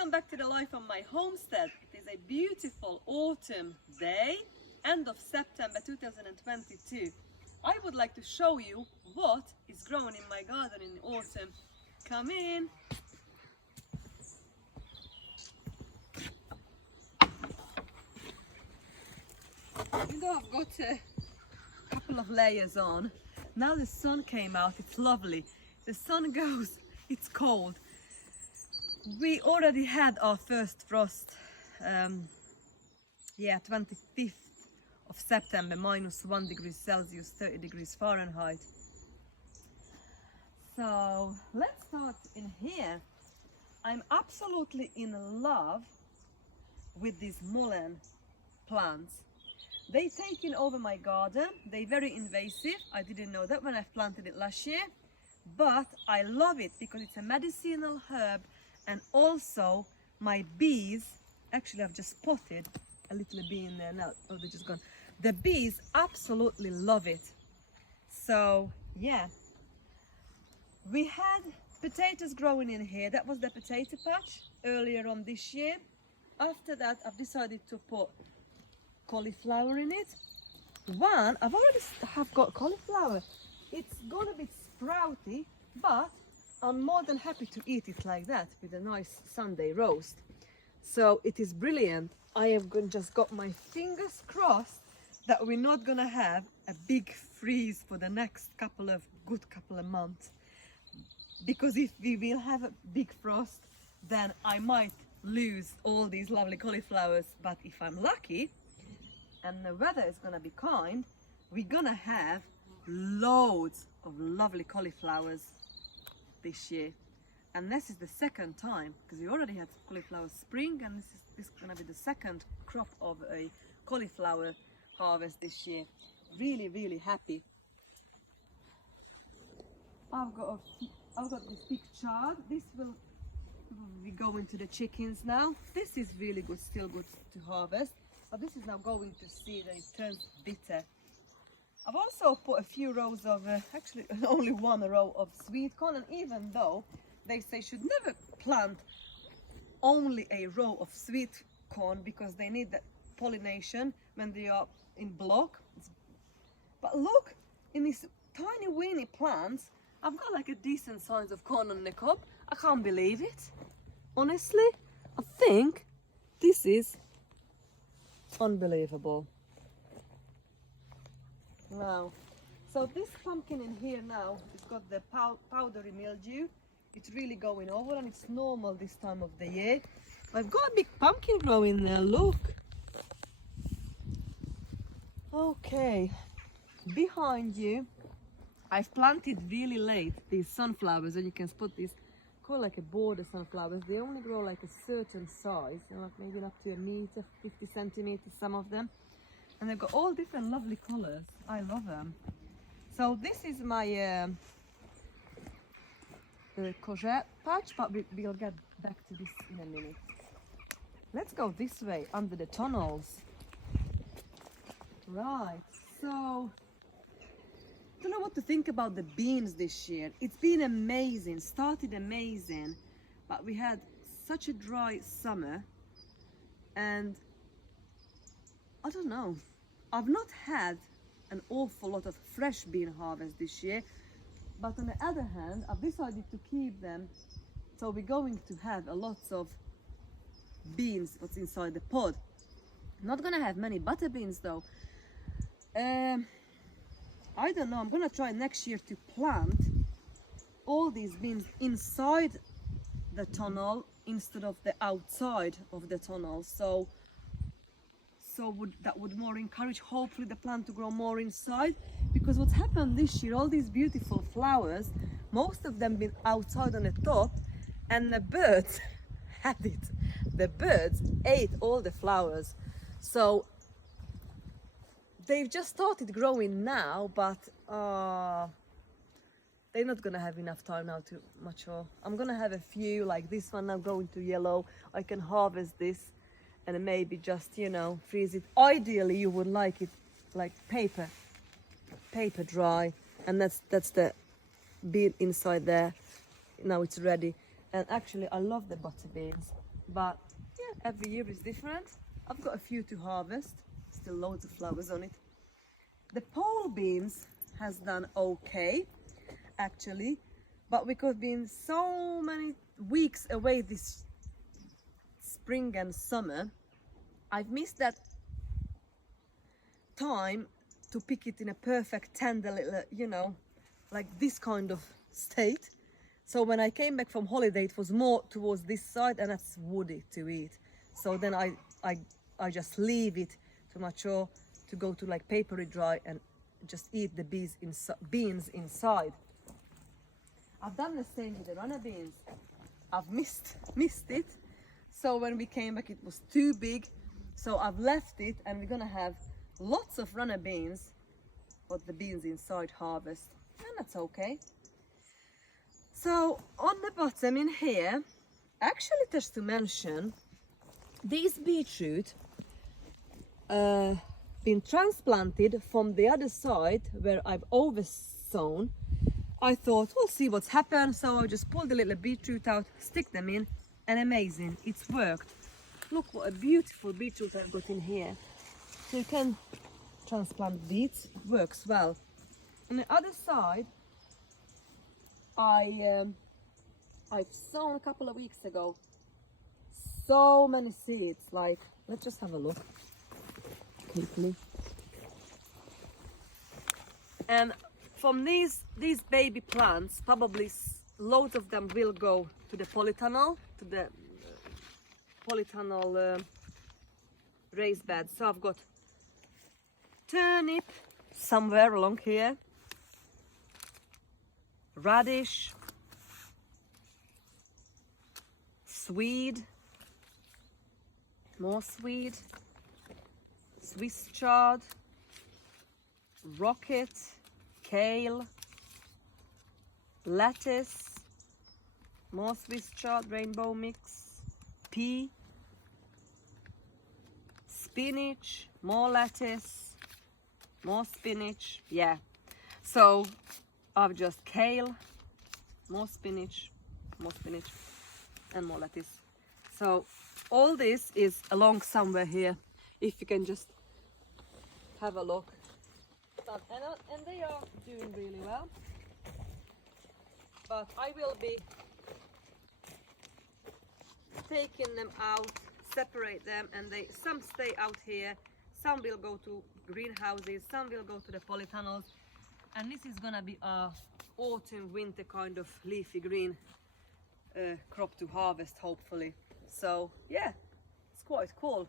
Welcome back to the life on my homestead. It is a beautiful autumn day, end of September 2022. I would like to show you what is growing in my garden in the autumn. Come in. Even though I've got a couple of layers on, now the sun came out, it's lovely. The sun goes, it's cold. We already had our first frost, 25th of September, -1 degree Celsius, 30 degrees Fahrenheit. So let's start in here. I'm absolutely in love with these mullein plants. They've taken over my garden. They're very invasive. I didn't know that when I planted it last year, but I love it because it's a medicinal herb. And also my bees, actually I've just potted a little bee in there now. Oh, they're just gone. The bees absolutely love it. So yeah, we had potatoes growing in here. That was the potato patch earlier on this year. After that I've decided to put cauliflower in it. I've already have got cauliflower. It's gonna be sprouty, but I'm more than happy to eat it like that with a nice Sunday roast. So it is brilliant. I have just got my fingers crossed that we're not gonna have a big freeze for the next couple of months. Because if we will have a big frost, then I might lose all these lovely cauliflowers. But if I'm lucky and the weather is gonna be kind, we're gonna have loads of lovely cauliflowers this year. And this is the second time, because we already had cauliflower spring, and this is gonna be the second crop of a cauliflower harvest this year. Really happy. I've got this big chard. This will be going to the chickens now. This is really good, still good to harvest, but this is now going to seed and it turns bitter. I've also put a few rows of, actually only one row of sweet corn, and even though they say should never plant only a row of sweet corn because they need that pollination when they are in block. But look, in these tiny weeny plants, I've got like a decent size of corn on the cob. I can't believe it. Honestly, I think this is unbelievable. Wow. So this pumpkin in here now, it's got the powdery mildew. It's really going over, and it's normal this time of the year. I've got a big pumpkin growing there, look. Okay, behind you, I've planted really late these sunflowers, and you can spot these, called like a border sunflowers. They only grow like a certain size, you know, like maybe up to a meter, 50 centimeters, some of them. And they've got all different lovely colors. I love them. So this is my courgette patch, but we'll get back to this in a minute. Let's go this way under the tunnels. Right, so I don't know what to think about the beans this year. It's been amazing, started amazing, but we had such a dry summer, and I don't know. I've not had an awful lot of fresh bean harvest this year, but on the other hand, I've decided to keep them. So we're going to have a lot of beans, what's inside the pod. I'm not gonna have many butter beans though. I don't know, I'm gonna try next year to plant all these beans inside the tunnel instead of the outside of the tunnel. So that would more encourage, hopefully, the plant to grow more inside. Because what's happened this year, all these beautiful flowers, most of them been outside on the top, and the birds had it. The birds ate all the flowers. So they've just started growing now, but they're not gonna have enough time now to mature. I'm gonna have a few like this one now going to yellow. I can harvest this and maybe just, you know, freeze it. Ideally you would like it like paper dry, and that's the bean inside there. Now it's ready. And actually I love the butter beans. but yeah, every year is different. I've got a few to harvest, still loads of flowers on it. The pole beans has done okay, actually, but because been so many weeks away this spring and summer, I've missed that time to pick it in a perfect tender little, you know, like this kind of state. So when I came back from holiday, it was more towards this side, and that's woody to eat. So then I just leave it to mature, to go to like papery dry and just eat the beans inside. I've done the same with the runner beans. I've missed it. So when we came back, it was too big. So I've left it, and we're gonna have lots of runner beans, but the beans inside harvest, and that's okay. So on the bottom in here, actually just to mention, these beetroot been transplanted from the other side where I've oversown. I thought we'll see what's happened, so I just pulled the little beetroot out, stick them in, and amazing, it's worked. Look what a beautiful beetroot I've got in here. So you can transplant beets, it works well. On the other side, I've sown a couple of weeks ago so many seeds. Like, let's just have a look quickly. And from these baby plants, probably loads of them will go to the polytunnel, raised bed. So I've got turnip somewhere along here, radish, swede, more swede, Swiss chard, rocket, kale, lettuce, more Swiss chard, rainbow mix, pea, spinach, more lettuce, more spinach. Yeah, so I've just kale, more spinach, and more lettuce. So all this is along somewhere here, if you can just have a look. And they are doing really well, but I will be taking them out, separate them, and some stay out here, some will go to greenhouses, some will go to the polytunnels, and this is gonna be a autumn winter kind of leafy green crop to harvest, hopefully. So yeah, it's quite cool.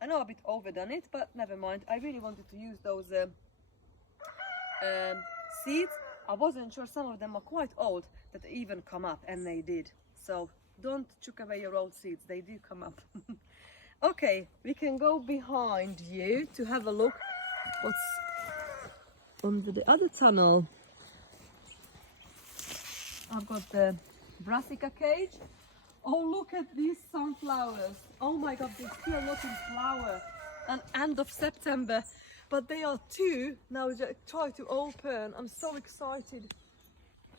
I know a bit overdone it, but never mind. I really wanted to use those seeds. I wasn't sure, some of them are quite old that they even come up, and they did. So don't chuck away your old seeds, they do come up. Okay, we can go behind you to have a look what's under the other tunnel. I've got the brassica cage. Oh, look at these sunflowers. Oh my god, they're still not in flower, and end of September, but they are two now. Try to open. I'm so excited.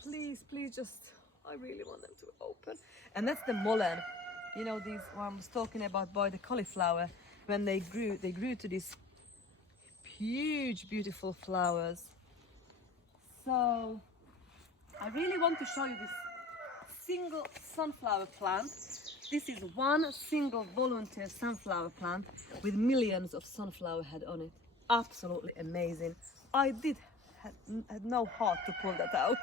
Please just, I really want them to open. And that's the mullen, you know, these one I was talking about by the cauliflower. When they grew to these huge beautiful flowers. So I really want to show you this single sunflower plant. This is one single volunteer sunflower plant with millions of sunflower head on it. Absolutely amazing. I had no heart to pull that out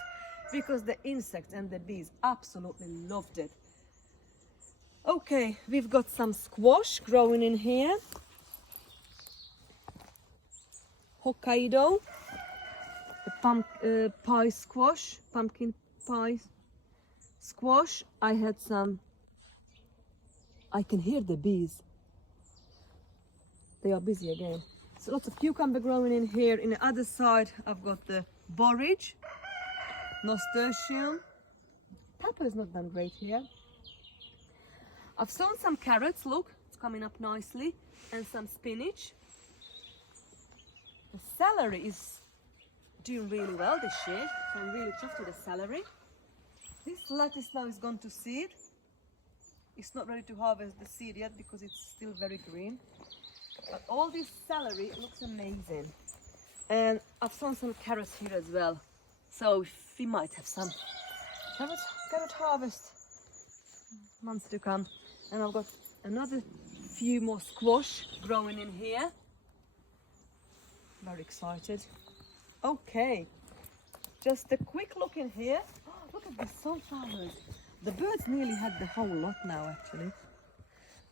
because the insects and the bees absolutely loved it. Okay, we've got some squash growing in here. Hokkaido, the pie squash, pumpkin pie squash. I had some, I can hear the bees. They are busy again. So lots of cucumber growing in here. In the other side, I've got the borage, nasturtium. Pepper is not done great here. I've sown some carrots, look, it's coming up nicely, and some spinach. The celery is doing really well this year, so I'm really chuffed with the celery. This lettuce now is gone to seed. It's not ready to harvest the seed yet because it's still very green. But all this celery looks amazing. And I've sown some carrots here as well. So we might have some carrot harvest months to come. And I've got another few more squash growing in here. Very excited. Okay, just a quick look in here. Oh, look at the sunflowers. The birds nearly had the whole lot now actually.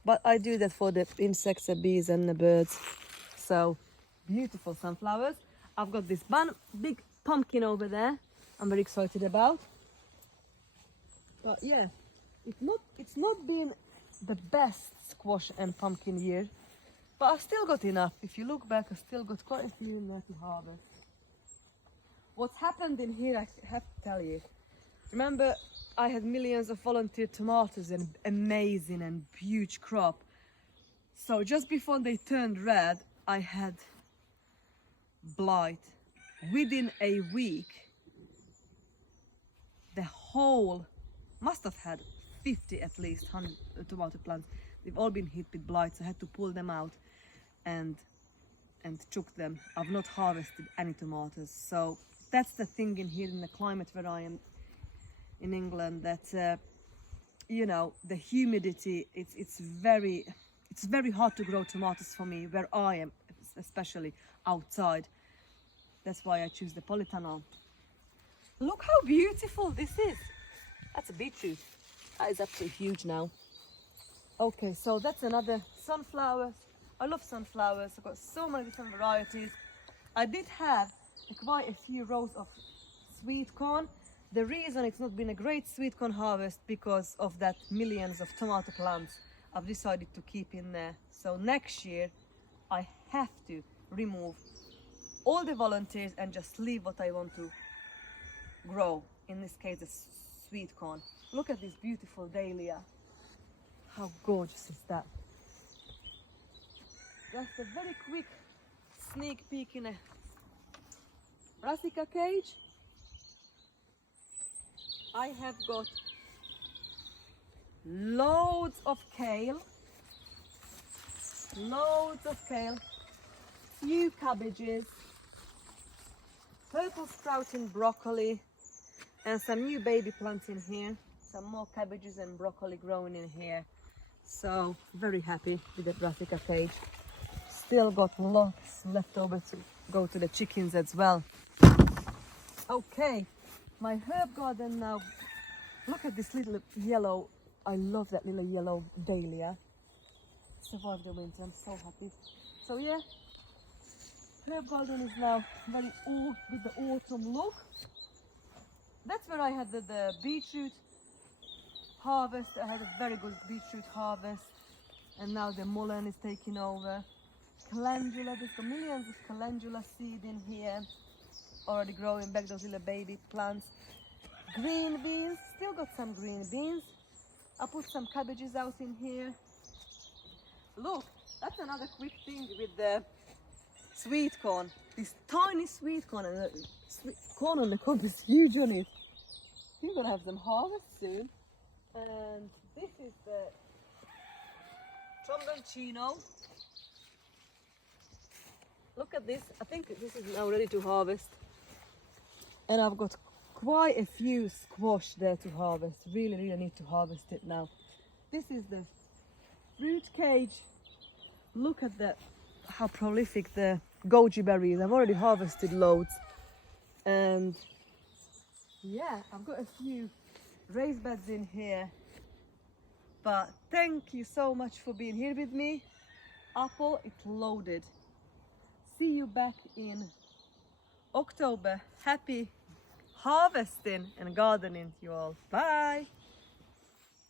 But I do that for the insects, the bees and the birds. So beautiful sunflowers. I've got this big pumpkin over there. I'm very excited about. But yeah, it's not been the best squash and pumpkin year, but I've still got enough. If you look back, I've still got quite a few in there to harvest. What's happened in here, I have to tell you. Remember, I had millions of volunteer tomatoes and amazing and huge crop. So just before they turned red, I had blight. Within a week, the whole must have had 50 at least 100 tomato plants. They've all been hit with blight, so I had to pull them out and chuck them. I've not harvested any tomatoes. So that's the thing in here in the climate where I am in England, that you know, the humidity, it's very hard to grow tomatoes for me where I am, especially outside. That's why I choose the polytunnel. Look how beautiful this is. That's a beetroot. That is absolutely huge now. Okay, so that's another sunflower. I love sunflowers. I've got so many different varieties. I did have quite a few rows of sweet corn. The reason it's not been a great sweet corn harvest because of that millions of tomato plants I've decided to keep in there. So next year I have to remove all the volunteers and just leave what I want to grow. In this case, the sweet corn. Look at this beautiful dahlia. How gorgeous is that? Just a very quick sneak peek in a brassica cage. I have got loads of kale, few cabbages, purple sprouting broccoli, and some new baby plants in here. Some more cabbages and broccoli growing in here. So very happy with the brassica cage. Still got lots left over to go to the chickens as well. Okay, my herb garden now. Look at this little yellow. I love that little yellow dahlia. Survived the winter. I'm so happy. So yeah, herb garden is now very old with the autumn look. That's where I had the beetroot harvest. I had a very good beetroot harvest, and now the mullein is taking over. Calendula, there's got millions of calendula seed in here, already growing back, those little baby plants. Green beans, still got some green beans. I put some cabbages out in here. Look, that's another quick thing with the sweet corn. This tiny sweet corn, and the corn on the cob is huge on it. We're gonna have some harvest soon. And this is the tromboncino. Look at this. I think this is now ready to harvest. And I've got quite a few squash there to harvest. Really need to harvest it now. This is the fruit cage. Look at how prolific the goji berry is. I've already harvested loads. And yeah, I've got a few raised beds in here. But thank you so much for being here with me. Apple, it's loaded. See you back in October. Happy harvesting and gardening to you all. Bye.